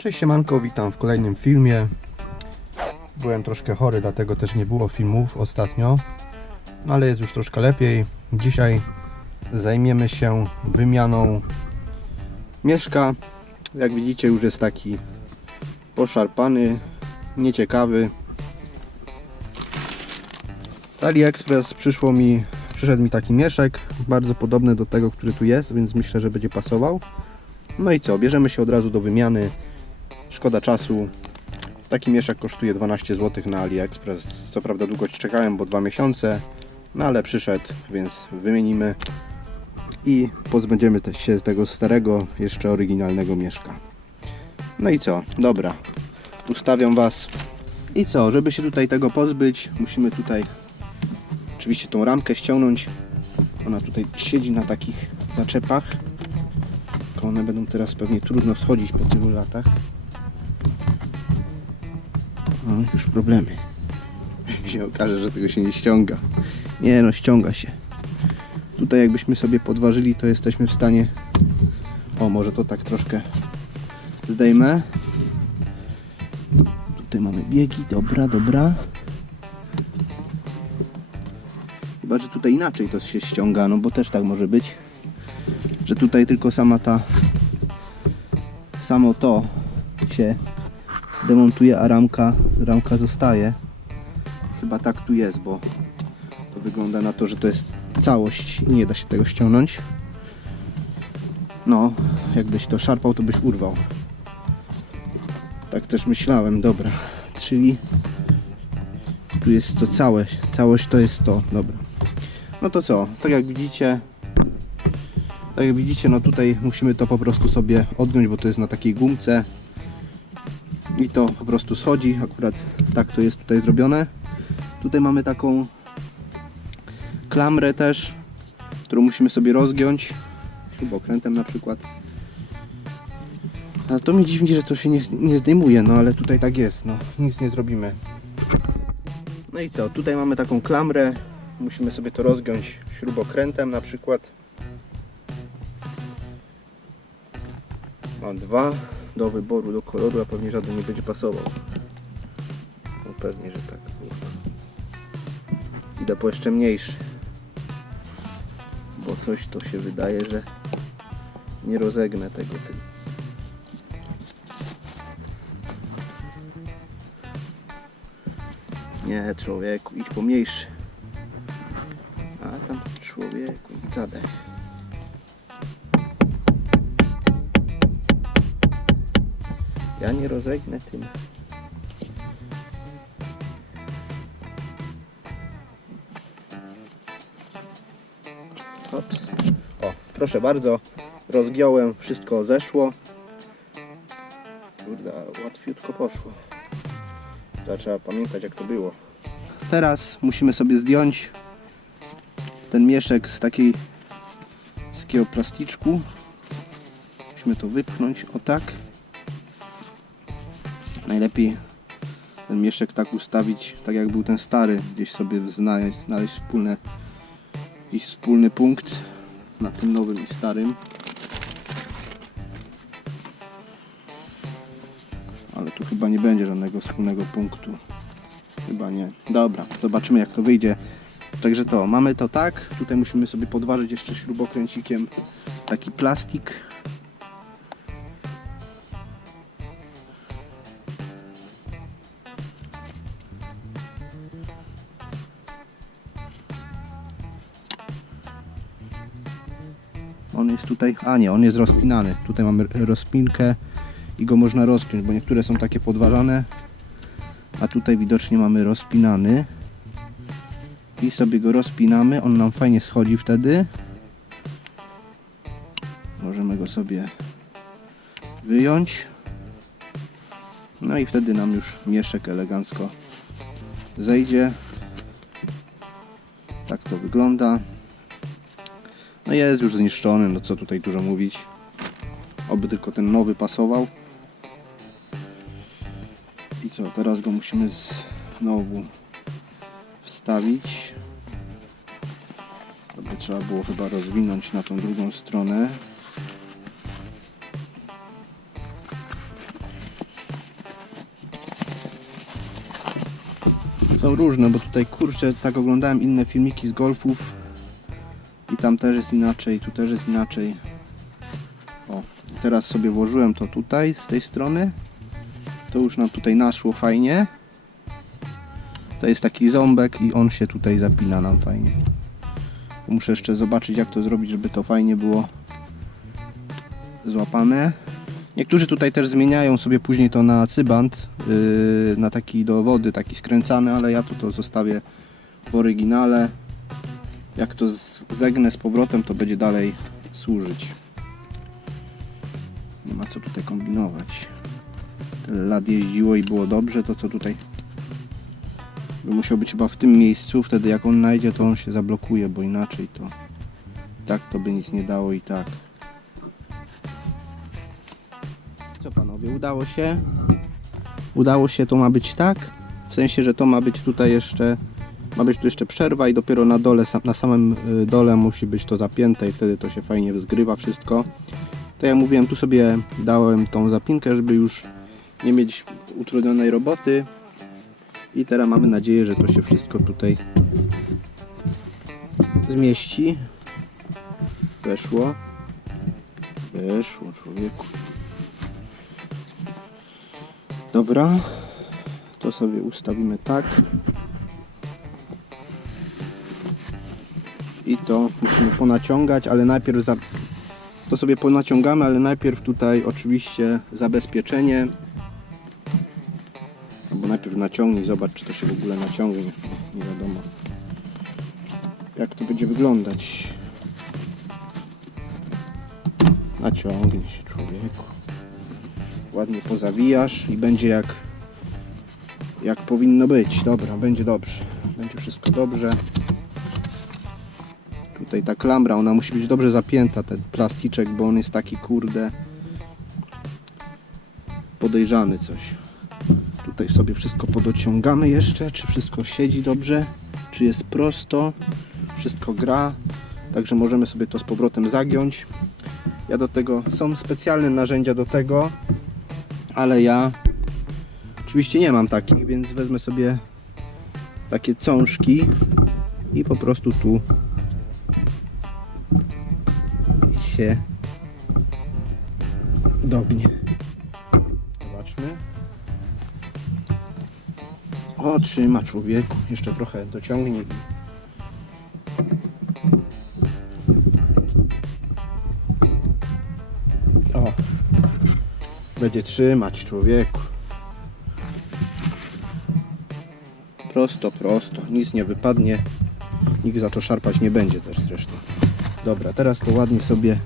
Cześć siemanko, witam w kolejnym filmie. Byłem troszkę chory, dlatego też nie było filmów ostatnio, no ale jest już troszkę lepiej. Dzisiaj zajmiemy się wymianą mieszka. Jak widzicie już jest taki poszarpany, nieciekawy. Z AliExpress przyszło mi, przyszedł mi taki mieszek, bardzo podobny do tego, który tu jest, więc myślę, że będzie pasował. No i co, bierzemy się od razu do wymiany. Szkoda czasu. Taki mieszek kosztuje 12 zł na AliExpress. Co prawda długo czekałem, bo dwa miesiące, no ale przyszedł, więc wymienimy i pozbędziemy się tego starego, jeszcze oryginalnego mieszka. No i co? Dobra. Ustawiam Was. I co? Żeby się tutaj tego pozbyć, musimy tutaj oczywiście tą ramkę ściągnąć. Ona tutaj siedzi na takich zaczepach. Tylko one będą teraz pewnie trudno schodzić po tylu latach. Już problemy. się okaże, że tego się nie ściąga. Nie no, ściąga się. Tutaj jakbyśmy sobie podważyli, to jesteśmy w stanie... O, może to tak troszkę zdejmę. Tutaj mamy biegi, dobra, dobra. Chyba, że tutaj inaczej to się ściąga, no bo też tak może być. Że tutaj tylko sama ta... Samo to się demontuje, a ramka, ramka zostaje. Chyba tak tu jest, bo to wygląda na to, że to jest całość i nie da się tego ściągnąć. No, jakbyś to szarpał, to byś urwał. Tak też myślałem, dobra. Czyli tu jest to całe, całość to jest to, dobra. No to co, tak jak widzicie, tak jak widzicie, no tutaj musimy to po prostu sobie odgiąć, bo to jest na takiej gumce i to po prostu schodzi, akurat tak to jest tutaj zrobione. Tutaj mamy taką klamrę też, którą musimy sobie rozgiąć, śrubokrętem na przykład. A to mi dziwi, że to się nie, nie zdejmuje, no ale tutaj tak jest, no nic nie zrobimy. No i co, tutaj mamy taką klamrę, musimy sobie to rozgiąć śrubokrętem na przykład. Mam dwa do wyboru, do koloru, a pewnie żaden nie będzie pasował. No pewnie, że tak. Idę po jeszcze mniejszy. Bo coś to się wydaje, że nie rozegnę tego. Ty. Nie, człowieku, idź po mniejszy. A tam człowieku, gadaj. Ja nie rozegnę tym. Hops. O, proszę bardzo, rozgiąłem, wszystko zeszło. Kurde, łatwiutko poszło. To trzeba pamiętać jak to było. Teraz musimy sobie zdjąć ten mieszek z takiej z takiego plasticzku. Musimy to wypchnąć o tak. Najlepiej ten mieszek tak ustawić, tak jak był ten stary, gdzieś sobie znaleźć, znaleźć wspólne, jakiś wspólny punkt na tym nowym i starym. Ale tu chyba nie będzie żadnego wspólnego punktu. Chyba nie. Dobra, zobaczymy jak to wyjdzie. Także to, mamy to tak. Tutaj musimy sobie podważyć jeszcze śrubokręcikiem taki plastik. On jest tutaj, a nie, on jest rozpinany. Tutaj mamy rozpinkę i go można rozpiąć, bo niektóre są takie podważane, a tutaj widocznie mamy rozpinany. I sobie go rozpinamy, on nam fajnie schodzi wtedy. Możemy go sobie wyjąć. No i wtedy nam już mieszek elegancko zejdzie. Tak to wygląda. No jest już zniszczony, no co tutaj dużo mówić. Oby tylko ten nowy pasował. I co, teraz go musimy znowu wstawić. To by trzeba było chyba rozwinąć na tą drugą stronę. Są różne, bo tutaj kurczę, tak oglądałem inne filmiki z golfów i tam też jest inaczej, tu też jest inaczej. O, teraz sobie włożyłem to tutaj, z tej strony. To już nam tutaj naszło fajnie. To jest taki ząbek i on się tutaj zapina nam fajnie. Muszę jeszcze zobaczyć jak to zrobić, żeby to fajnie było złapane. Niektórzy tutaj też zmieniają sobie później to na cybant, yy, na taki do wody, taki skręcany, ale ja tu to zostawię w oryginale. Jak to zegnę z powrotem, to będzie dalej służyć. Nie ma co tutaj kombinować. Tyle lat jeździło i było dobrze, to co tutaj by musiał być chyba w tym miejscu, wtedy jak on najdzie, to on się zablokuje, bo inaczej to tak to by nic nie dało i tak. Co panowie, udało się? Udało się, to ma być tak? W sensie, że to ma być tutaj jeszcze, ma być tu jeszcze przerwa i dopiero na dole, na samym y, dole musi być to zapięte i wtedy to się fajnie wzgrywa wszystko. Tak jak mówiłem, tu sobie dałem tą zapinkę, żeby już nie mieć utrudnionej roboty. I teraz mamy nadzieję, że to się wszystko tutaj zmieści. Weszło. Weszło, człowieku. Dobra. To sobie ustawimy tak. I to musimy ponaciągać, ale najpierw za... to sobie ponaciągamy, ale najpierw tutaj oczywiście zabezpieczenie. Bo najpierw naciągnij, zobacz czy to się w ogóle naciągnie. Nie wiadomo. Jak to będzie wyglądać. Naciągnie się człowieku. Ładnie pozawijasz i będzie jak jak powinno być. Dobra, będzie dobrze. Będzie wszystko dobrze. Tutaj ta klamra, ona musi być dobrze zapięta, ten plasticzek, bo on jest taki kurde podejrzany coś. Tutaj sobie wszystko podociągamy jeszcze, czy wszystko siedzi dobrze, czy jest prosto, wszystko gra, także możemy sobie to z powrotem zagiąć. Ja do tego, są specjalne narzędzia do tego, ale ja oczywiście nie mam takich, więc wezmę sobie takie cążki i po prostu tu się dognie. Zobaczmy. O, trzyma człowieku. Jeszcze trochę dociągnie. O. Będzie trzymać człowieku. Prosto, prosto. Nic nie wypadnie. Nikt za to szarpać nie będzie też zresztą. Dobra, teraz to ładnie sobie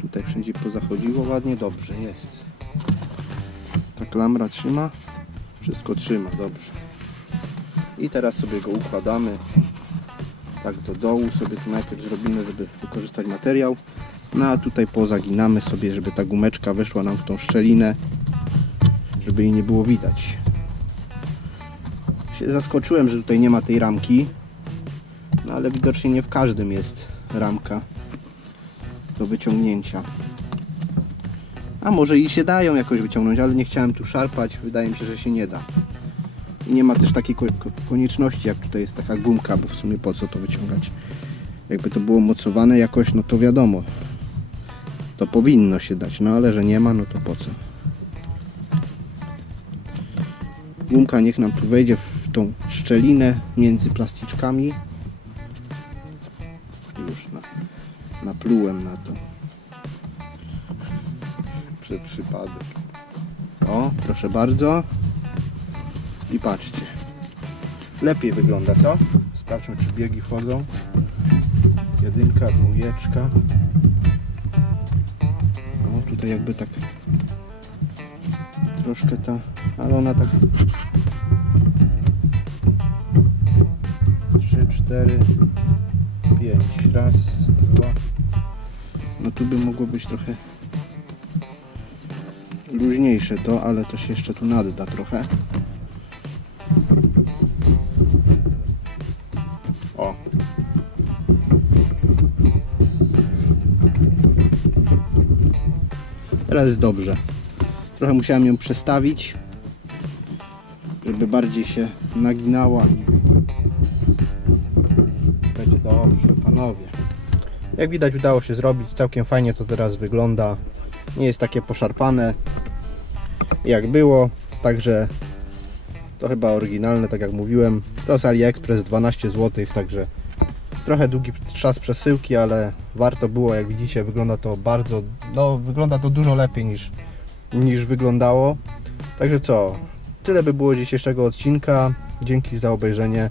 tutaj wszędzie pozachodziło ładnie. Dobrze, jest. Ta klamra trzyma. Wszystko trzyma, dobrze. I teraz sobie go układamy tak do dołu sobie to najpierw zrobimy, żeby wykorzystać materiał. No a tutaj pozaginamy sobie, żeby ta gumeczka weszła nam w tą szczelinę, żeby jej nie było widać. Zaskoczyłem, że tutaj nie ma tej ramki, ale widocznie nie w każdym jest ramka do wyciągnięcia. A może i się dają jakoś wyciągnąć, ale nie chciałem tu szarpać. Wydaje mi się, że się nie da. I nie ma też takiej ko- ko- konieczności, jak tutaj jest taka gumka, bo w sumie po co to wyciągać? Jakby to było mocowane jakoś, no to wiadomo. To powinno się dać, no ale że nie ma, no to po co? Gumka niech nam tu wejdzie w tą szczelinę między plasticzkami. Naplułem na to przez przypadek. O, proszę bardzo. I patrzcie. Lepiej wygląda, co? Sprawdźmy, czy biegi wchodzą. Jedynka, dwójeczka. O, tutaj jakby tak troszkę ta, ale ona tak trzy, cztery, pięć. Raz, dwa. No tu by mogło być trochę luźniejsze to, ale to się jeszcze tu nadda trochę. O. Teraz jest dobrze. Trochę musiałem ją przestawić, żeby bardziej się naginała. Będzie dobrze, panowie. Jak widać udało się zrobić, całkiem fajnie to teraz wygląda. Nie jest takie poszarpane jak było, także to chyba oryginalne, tak jak mówiłem. To z AliExpress 12 zł, także trochę długi czas przesyłki, ale warto było, jak widzicie, wygląda to bardzo, no wygląda to dużo lepiej niż, niż wyglądało. Także co, tyle by było dzisiejszego odcinka. Dzięki za obejrzenie.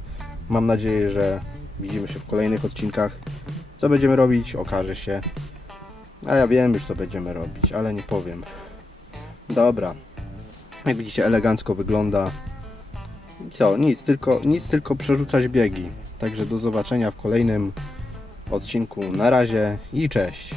Mam nadzieję, że widzimy się w kolejnych odcinkach. Co będziemy robić, okaże się. A ja wiem już co będziemy robić, ale nie powiem. Dobra. Jak widzicie elegancko wygląda. I Co, nic, tylko, nic, tylko przerzucać biegi. Także do zobaczenia w kolejnym odcinku. Na razie i cześć.